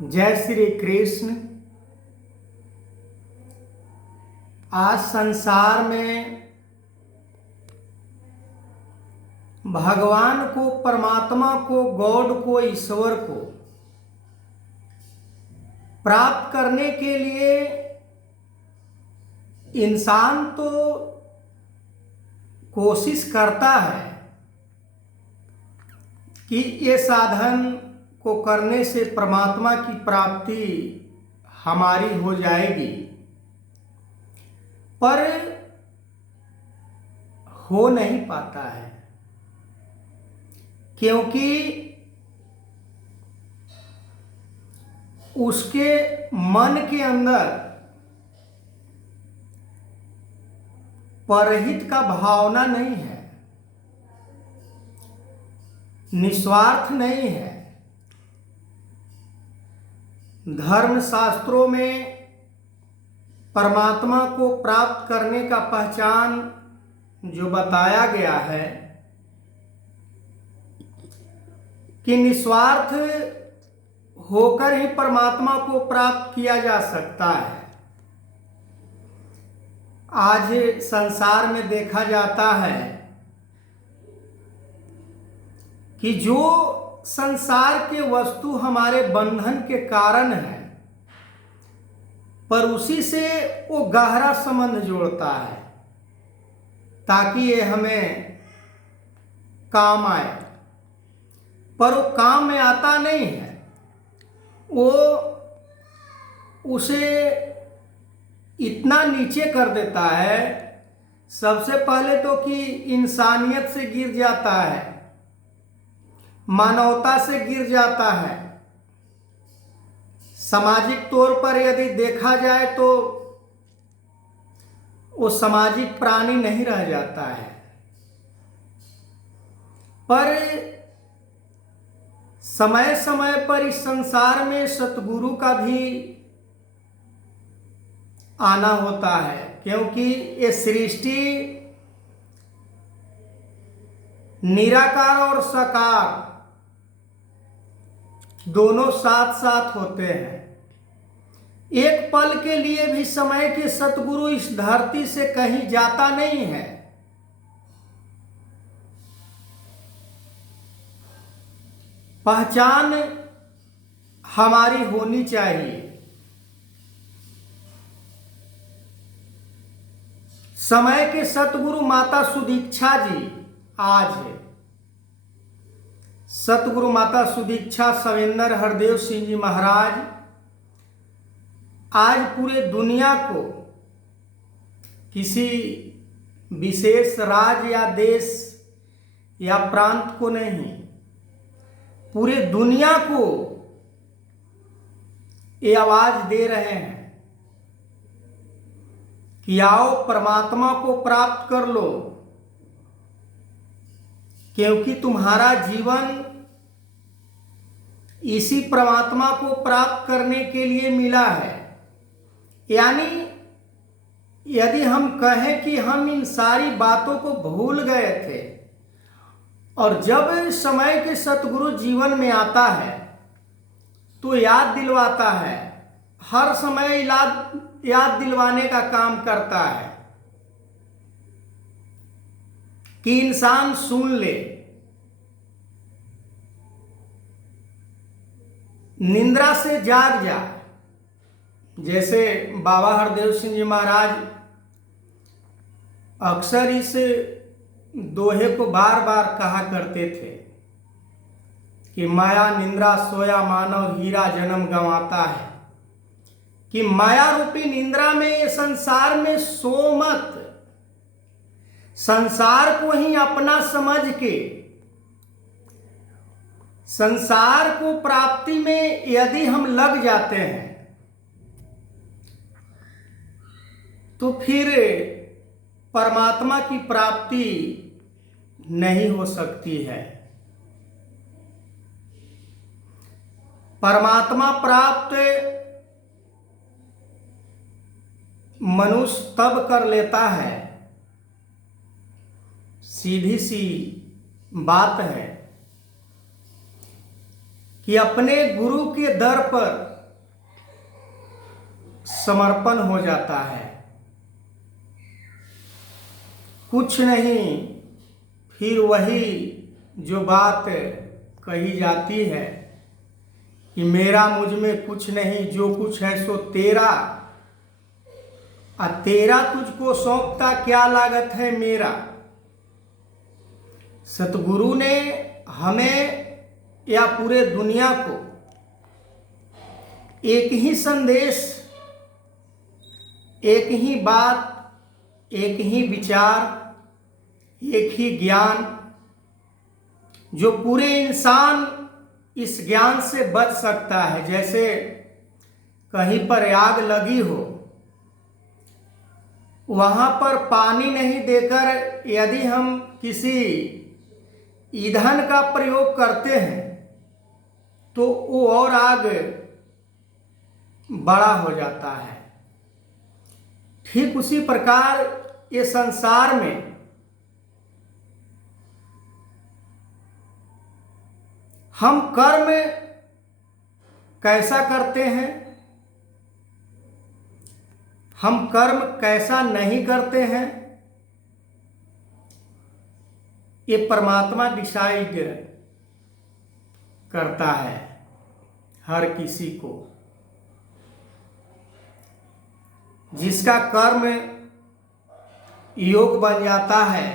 जय श्री कृष्ण। आज संसार में भगवान को, परमात्मा को, गॉड को, ईश्वर को प्राप्त करने के लिए इंसान तो कोशिश करता है कि ये साधन को करने से परमात्मा की प्राप्ति हमारी हो जाएगी, पर हो नहीं पाता है क्योंकि उसके मन के अंदर परहित का भावना नहीं है, निस्वार्थ नहीं है। धर्म शास्त्रों में परमात्मा को प्राप्त करने का पहचान जो बताया गया है कि निस्वार्थ होकर ही परमात्मा को प्राप्त किया जा सकता है। आज संसार में देखा जाता है कि जो संसार के वस्तु हमारे बंधन के कारण है, पर उसी से वो गहरा संबंध जोड़ता है ताकि ये हमें काम आए, पर वो काम में आता नहीं है। वो उसे इतना नीचे कर देता है, सबसे पहले तो कि इंसानियत से गिर जाता है, मानवता से गिर जाता है। सामाजिक तौर पर यदि देखा जाए तो वो सामाजिक प्राणी नहीं रह जाता है, पर समय समय पर इस संसार में सतगुरु का भी आना होता है, क्योंकि ये सृष्टि निराकार और साकार दोनों साथ साथ होते हैं। एक पल के लिए भी समय के सतगुरु इस धरती से कहीं जाता नहीं है। पहचान हमारी होनी चाहिए। समय के सतगुरु माता सुदीक्षा जी आज है। सतगुरु माता सुदीक्षा सवेंद्र हरदेव सिंह जी महाराज आज पूरे दुनिया को, किसी विशेष राज्य या देश या प्रांत को नहीं, पूरे दुनिया को ये आवाज दे रहे हैं कि आओ परमात्मा को प्राप्त कर लो, क्योंकि तुम्हारा जीवन इसी परमात्मा को प्राप्त करने के लिए मिला है। यानी यदि हम कहें कि हम इन सारी बातों को भूल गए थे और जब समय के सतगुरु जीवन में आता है तो याद दिलवाता है, हर समय याद दिलवाने का काम करता है कि इंसान सुन ले, निंद्रा से जाग जा। जैसे बाबा हरदेव सिंह जी महाराज अक्सर इस दोहे को बार बार कहा करते थे कि माया निंद्रा सोया मानव हीरा जन्म गंवाता है, कि माया रूपी निंद्रा में, ये संसार में सो मत। संसार को ही अपना समझ के, संसार को प्राप्ति में यदि हम लग जाते हैं तो फिर परमात्मा की प्राप्ति नहीं हो सकती है। परमात्मा प्राप्त मनुष्य तब कर लेता है, सीधी सी बात है कि अपने गुरु के दर पर समर्पण हो जाता है। कुछ नहीं, फिर वही जो बात कही जाती है कि मेरा मुझ में कुछ नहीं, जो कुछ है सो तेरा, तेरा तुझको सौंपता क्या लागत है मेरा। सतगुरु ने हमें या पूरे दुनिया को एक ही संदेश, एक ही बात, एक ही विचार, एक ही ज्ञान, जो पूरे इंसान इस ज्ञान से बच सकता है। जैसे कहीं पर आग लगी हो, वहां पर पानी नहीं देकर यदि हम किसी ईंधन का प्रयोग करते हैं तो वो और आग बड़ा हो जाता है। ठीक उसी प्रकार ये संसार में हम कर्म कैसा करते हैं, हम कर्म कैसा नहीं करते हैं, ये परमात्मा डिसाइड करता है हर किसी को। जिसका कर्म योग बन जाता है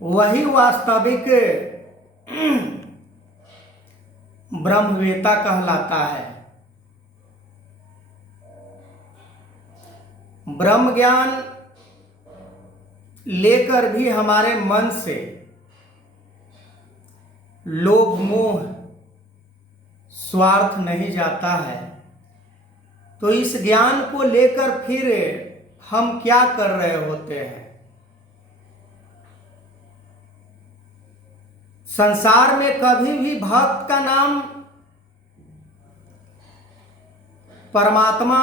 वही वास्तविक ब्रह्मवेता कहलाता है। ब्रह्म ज्ञान लेकर भी हमारे मन से लोभ मोह स्वार्थ नहीं जाता है, तो इस ज्ञान को लेकर फिर हम क्या कर रहे होते हैं। संसार में कभी भी भक्त का नाम परमात्मा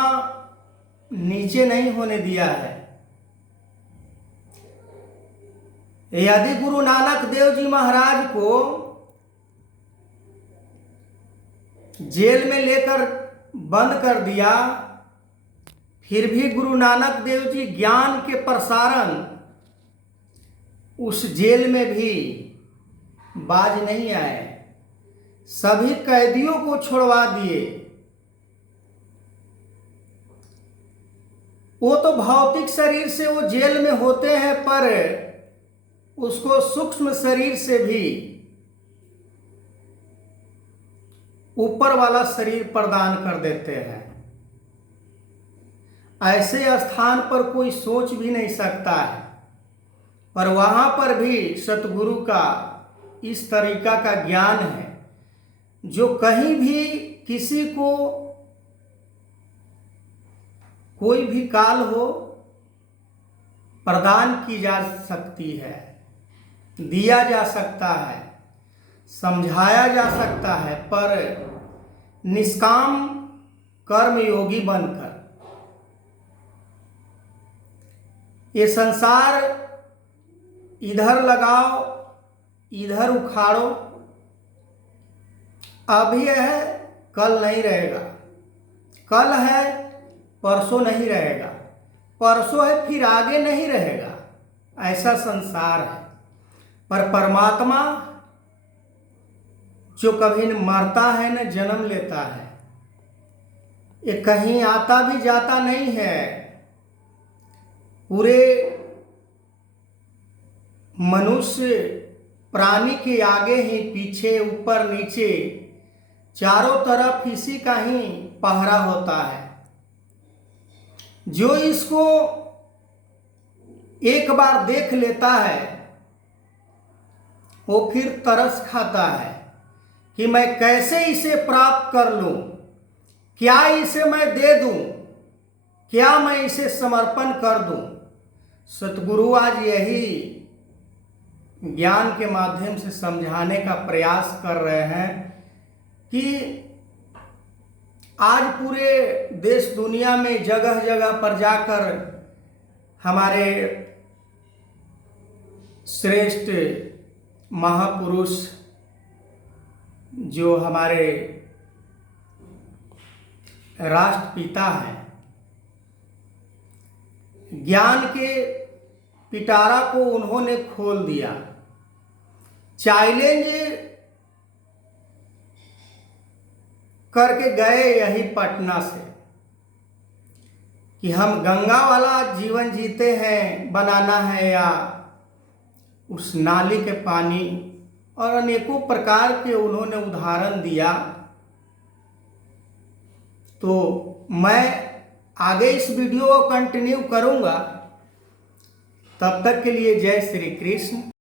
नीचे नहीं होने दिया है। यदि गुरु नानक देव जी महाराज को जेल में लेकर बंद कर दिया, फिर भी गुरु नानक देव जी ज्ञान के प्रसारण उस जेल में भी बाज नहीं आए। सभी कैदियों को छुड़वा दिए। वो तो भौतिक शरीर से वो जेल में होते हैं, पर उसको सूक्ष्म शरीर से भी ऊपर वाला शरीर प्रदान कर देते हैं। ऐसे स्थान पर कोई सोच भी नहीं सकता है, पर वहां पर भी सतगुरु का इस तरीका का ज्ञान है जो कहीं भी किसी को कोई भी काल हो प्रदान की जा सकती है, दिया जा सकता है, समझाया जा सकता है, पर निष्काम कर्मयोगी बनकर। ये संसार इधर लगाओ इधर उखाड़ो, अभी है कल नहीं रहेगा, कल है परसों नहीं रहेगा, परसों है फिर आगे नहीं रहेगा। ऐसा संसार है। पर परमात्मा जो कभी न मरता है न जन्म लेता है, ये कहीं आता भी जाता नहीं है। पूरे मनुष्य प्राणी के आगे ही पीछे ऊपर नीचे चारों तरफ इसी का ही पहरा होता है। जो इसको एक बार देख लेता है वो फिर तरस खाता है कि मैं कैसे इसे प्राप्त कर लूं, क्या इसे मैं दे दूं, क्या मैं इसे समर्पण कर दूं। सतगुरु आज यही ज्ञान के माध्यम से समझाने का प्रयास कर रहे हैं कि आज पूरे देश दुनिया में जगह जगह पर जाकर हमारे श्रेष्ठ महापुरुष जो हमारे राष्ट्रपिता हैं, ज्ञान के पिटारा को उन्होंने खोल दिया। चैलेंज करके गए यही पटना से कि हम गंगा वाला जीवन जीते हैं, बनाना है या उस नाली के पानी, और अनेकों प्रकार के उन्होंने उदाहरण दिया। तो मैं आगे इस वीडियो को कंटिन्यू करूंगा। तब तक के लिए जय श्री कृष्ण।